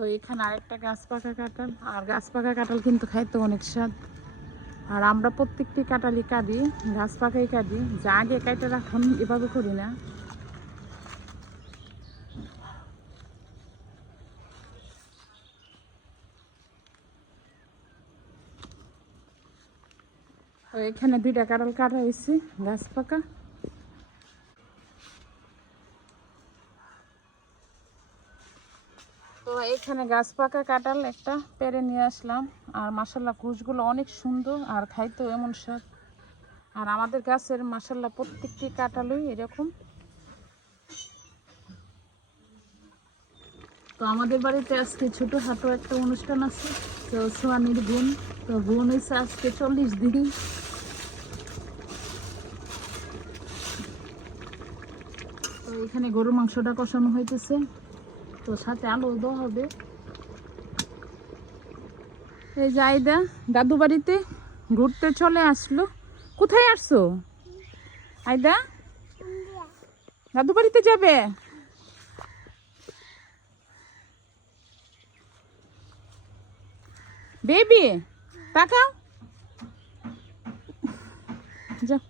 তো এখানে আরেকটা গাছ পাকা কাঁঠাল, আর গাছ পাকা কাঁঠাল কিন্তু খাইতে অনেক স্বাদ। আর আমরা প্রত্যেকটি কাঁঠালই কাটি, গাছ পাকাই কাটি, যা আগে কাইটে রাখুন এভাবে করি না। তো এখানে দুইটা কাঁঠাল কাটা হয়েছে গাছ পাকা। তো এখানে গাছ পাকা কাঁঠাল একটা পেরে নিয়ে আসলাম, আর মাশাল্লাহ কুচগুলো অনেক সুন্দর আর খাইতেও এমন স্বাদ। আর আমাদের গাছের মাশাল্লাহ প্রত্যেকটি কাঁঠালই এরকম। তো আমাদের বাড়িতে আজকে ছোটোখাটো একটা অনুষ্ঠান আছে, তো সোয়ানির বোন, তো বোন হয়েছে আজকে 40 দিন। তো এখানে গরুর মাংসটা কষানো হইতেছে, তো সাথে আলু দেওয়া হবে। এই যে আইদা দাদু বাড়িতে ঘুরতে চলে আসলো। কোথায় আসছো আইদা? দাদু বাড়িতে যাবে? বেবি তাকাও, যাও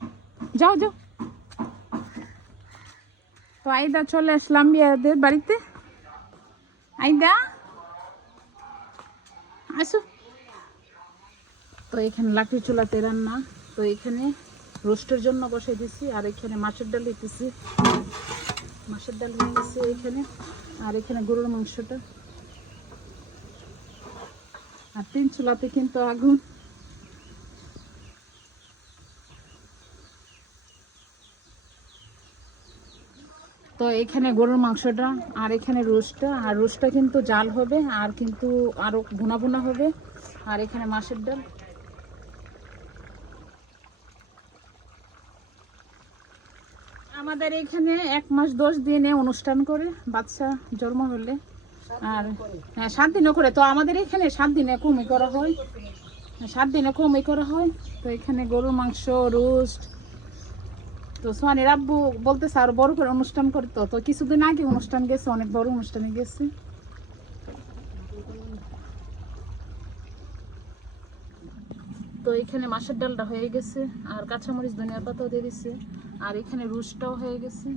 যাও যাও। তো আইদা চলে আসলাম বিয়াদের বাড়িতে। আইদা আসো। তো এখানে লাকড়ি চুলাতে রান্না, তো এখানে রোস্টের জন্য বসাই দিছি, আর এখানে মাছের ডাল দিতেছি। মাছের ডাল হয়ে গেছে এখানে, আর এখানে গরুর মাংসটা, আর 3 চুলাতে কিন্তু আগুন। তো এখানে গরুর মাংসটা, আর এখানে রোস্টটা, আর রোস্টটা কিন্তু জাল হবে, আর কিন্তু আরো ভুনা ভুনা হবে। আর এখানে মাছের ডাল। আমাদের এখানে 1 মাস 10 দিনে অনুষ্ঠান করে বাচ্চা জন্ম হলে, আর হ্যাঁ 7 দিনও করে। তো আমাদের এখানে 7 দিনে কমই করা হয়, 7 দিনে কমই করা হয়। তো এখানে গরুর মাংস রোস্ট। তো সোয়ানির আব্বু বলতেছে আরো বড় করে অনুষ্ঠান করতো, তো কিছুদিন আগে অনুষ্ঠান গেছে, অনেক বড় অনুষ্ঠানে গেছে। তো এখানে মাছের ডালটা হয়ে গেছে, আর কাঁচামরিচ ধনিয়া পাতাও দিয়ে দিচ্ছে, আর এখানে রোস্টটাও হয়ে গেছে।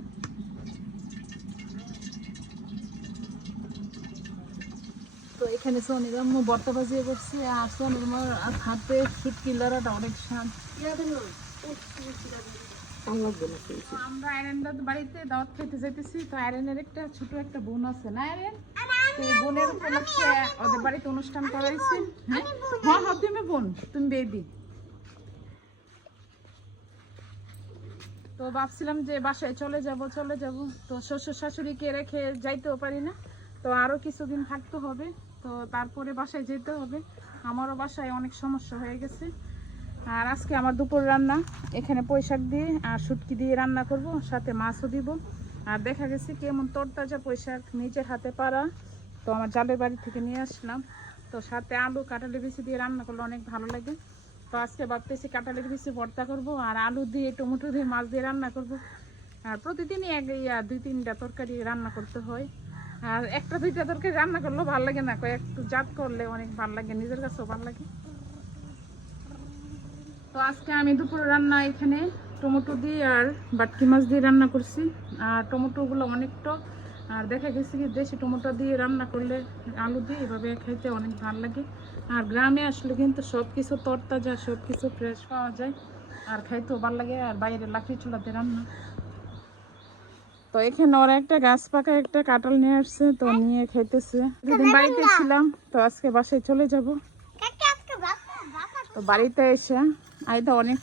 তো এখানে সোনির আম্মু ভর্তা ভাজিয়ে করছে, আর সোনির মার হাতে শুটকি লড়াটা অনেক স্বাদ। আমরা আয়রনদার বাড়িতে দাওয়াত খেতে যাইতেছি। তো আয়রনের একটা ছোট একটা বোন আছে না আয়রন, তো এই বোনের উপলক্ষে ওদের বাড়িতে অনুষ্ঠান করাইছে। হ্যাঁ হ্যাঁ হ্যাঁ, তুমি বোন, তুমি বেবি। তো ভাবছিলাম যে বাসায় চলে যাব, তো শ্বশুর শাশুড়িকে রেখে যাইতেও পারি না, তো আরও কিছুদিন থাকতে হবে। তো তারপরে বাসায় যেতে হবে, আমারও বাসায় অনেক সমস্যা হয়ে গেছে। আর আজকে আমার দুপুর রান্না এখানে পুঁইশাক দিয়ে আর শুটকি দিয়ে রান্না করব, সাথে মাছও দিব। আর দেখা গেছে কেমন তরতাজা পুঁইশাক নিজের হাতে পারা, তো আমার জালের বাড়ি থেকে নিয়ে আসলাম। তো সাথে আলু কাঁঠালের বিচি দিয়ে রান্না করলে অনেক ভালো লাগে। তো আজকে ভাবতেছি কাঁঠালের বিচি ভর্তা করব, আর আলু দিয়ে টমেটো দিয়ে মাছ দিয়ে রান্না করব। আর প্রতিদিনই 2-3টা তরকারি রান্না করতে হয়, আর 1-2টা তরকারি রান্না করলেও ভালো লাগে না, একটু জাত করলে অনেক ভালো লাগে, নিজের কাছেও ভালো লাগে। তো আজকে আমি দুপুরে রান্না এখানে টমেটো দিয়ে আর বাটকি মাছ দিয়ে রান্না করছি। আর টমেটোগুলো অনেক টক, আর দেখা গেছে কি দেশি টমেটো দিয়ে রান্না করলে আলু দিয়ে এভাবে খাইতে অনেক ভালো লাগে। আর গ্রামে আসলে কিন্তু সব কিছু তরতাজা, সব কিছু ফ্রেশ পাওয়া যায়, আর খাইতেও ভালো লাগে। আর বাইরে লাকড়ি চুলাতে রান্না। তো এখানে ওরা একটা গাছ পাকা একটা কাঁঠাল নিয়ে আসছে, তো নিয়ে খাইতেছে। দুদিন বাড়িতে ছিলাম, তো আজকে বাসায় চলে যাব। তো বাড়িতে এসে আইদা অনেক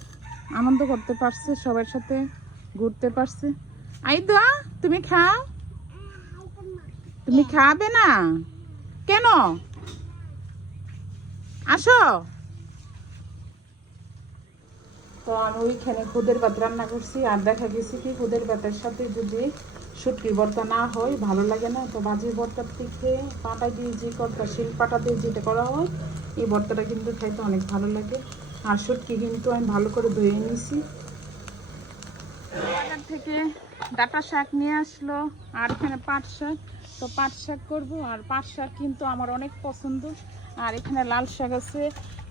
আনন্দ করতে পারছে, সবার সাথে ঘুরতে পারছে। আইদা তুমি খাও, তুমি খাবে না কেন? আসো। তো আমি ওইখানে খুদের ভাত রান্না করছি, আর দেখা গেছে কি খুদের ভাতের সাথে যদি শুটকির ভর্তা না হয় ভালো লাগে না। তো বাজির ভর্তার থেকে পাটা দিয়ে যে ভর্তা, শিল পাটা দিয়ে যেটা করা হয়, এই ভর্তাটা কিন্তু খাইতে অনেক ভালো লাগে। আর শুটকি কিন্তু আমি ভালো করে ধুয়ে নিয়েছি। বাজার থেকে ডাঁটা শাক নিয়ে আসলো, আর এখানে পাট শাক, তো পাট শাক করবো। আর পাট শাক কিন্তু আমার অনেক পছন্দ। আর এখানে লাল শাক আছে,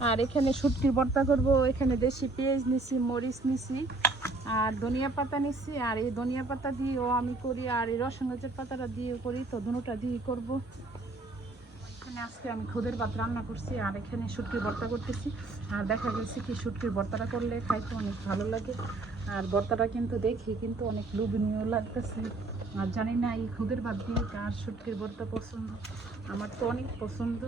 আর এখানে শুটকির ভর্তা করব। এখানে দেশি পেঁয়াজ নিছি, মরিচ নিছি, আর ধনিয়া পাতা নিছি। আর এই ধনিয়া পাতা দিয়েও আমি করি, আর এই রসুন গাছের পাতাটা দিয়েও করি, তো দুটোটা দিয়ে করবো। এখানে আজকে আমি খুদের ভাত রান্না করছি, আর এখানে শুটকির ভর্তা করতেছি। আর দেখা গেছে কি শুটকির ভর্তাটা করলে খাইতে অনেক ভালো লাগে। আর ভর্তাটা কিন্তু দেখি কিন্তু অনেক লোভনীয় লাগতেছে। আর জানি না এই খুদের ভাত দিয়ে কার শুটকির ভর্তা পছন্দ, আমার তো অনেক পছন্দ।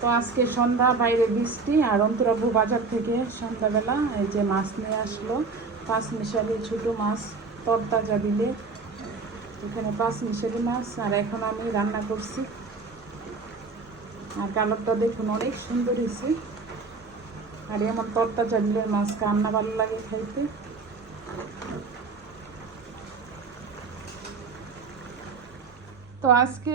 তো আজকে সন্ধ্যা, বাইরে বৃষ্টি, আর অন্তরাবু বাজার থেকে সন্ধ্যাবেলা এই যে মাছ নিয়ে আসলো, 5 মিশালি ছোটো মাছ, তরতাজা বিলে। এখানে 5 মিশালি মাছ। আর এখন আমি রান্না করছি। আর কালারটা দেখুন অনেক সুন্দর হয়েছে। আর এমন তরতাজা বিলের মাছ রান্না ভালো লাগে খাইতে। তো আজকে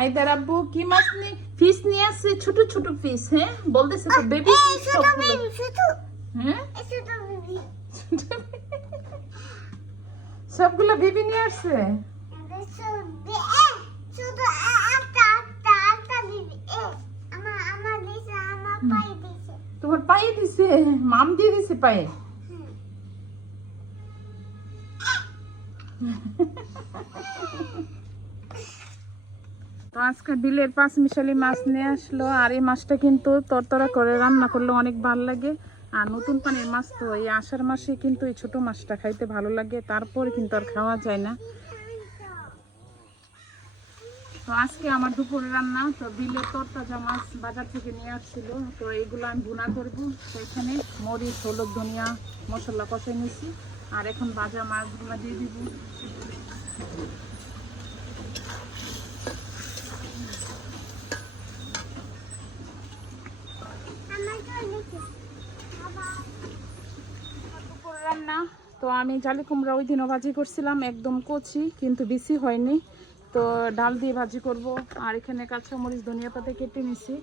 আইদার আব্বু কি মাছ নিয়ে ফিশ নিয়ে আসছে, ছোট ছোট ফিশ। হ্যাঁ বলতেছে তো বেবি ফিশ সবগুলো। হ্যাঁ সবগুলো বেবি নিয়ে আসছে। তোমার পায়ে দিছে, মাম দিয়ে দিছে পায়ে। তো আজকে বিলের 5 মিশালি মাছ নিয়ে আসলো। আর এই মাছটা কিন্তু তরতরা করে রান্না করলে অনেক ভালো লাগে। আর নতুন পানির মাছ তো এই আষাঢ় মাসে কিন্তু এই ছোট মাছটা খাইতে ভালো লাগে, তারপরে কিন্তু আর খাওয়া যায় না। তো আজকে আমার দুপুরে রান্না, তো বিলের তরতাজা মাছ বাজার থেকে নিয়ে আসছিল, তো এইগুলো আমি ভুনা করবো। তো এখানে মরিচ, হলুদ, ধনিয়া মশলা কষাই নিয়েছি। আর এখন ভাজা মাছগুলো দিয়ে দিব। রান্না তো আমি জালি কুমড়া ওই দিনও ভাজি করছিলাম, একদম কচি কিন্তু বেশি হয়নি। তো ডাল দিয়ে ভাজি করব। আর এখানে কাঁচামরিচ, ধনিয়া পাতা কেটে নিছি।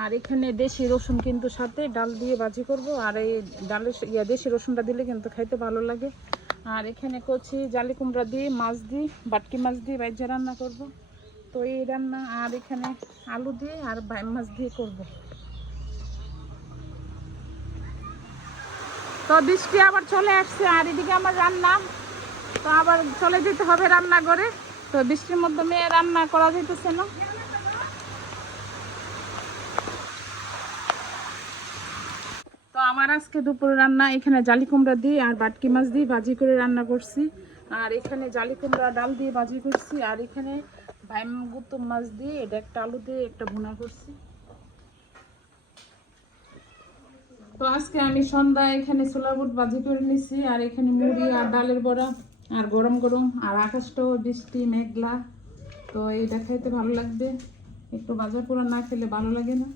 আর এখানে দেশি রসুন কিন্তু সাথে ডাল দিয়ে ভাজি করব। আর এই ডালের দেশি রসুনটা দিলে কিন্তু খাইতে ভালো লাগে। আর এখানে কচি জালি কুমড়া দিয়ে মাছ দিয়ে, বাটকি মাছ দিয়ে ভাজা রান্না করব। তো এই রান্না। আর এখানে আলু দিয়ে আর বাইম মাছ দিয়ে করব। তো বৃষ্টি আবার চলে আসছে, আর এদিকে আমার রান্না, তো আবার চলে যেতে হবে রান্না করে। তো বৃষ্টির মাধ্যমে রান্না করা যেতেছে না। তো আমার আজকে দুপুরে রান্না, এখানে জালি কুমড়া দিয়ে আর বাটকি মাছ দিয়ে ভাজি করে রান্না করছি। আর এখানে জালি কুমড়া ডাল দিয়ে ভাজি করছি। আর এখানে বাইম গুতুম মাছ দিয়ে এটা একটা আলু দিয়ে একটা ভুনা করছি। তো আজকে আমি সন্ধ্যায় এখানে ছোলা বুট ভাজি করে নিছি। আর এখানে মুড়ি আর ডালের বড়া, আর গরম গরম। আর আকাশটাও বৃষ্টি মেঘলা, তো এইটা খাইতে ভালো লাগবে। একটু ভাজা পোড়া না খেলে ভালো লাগে না।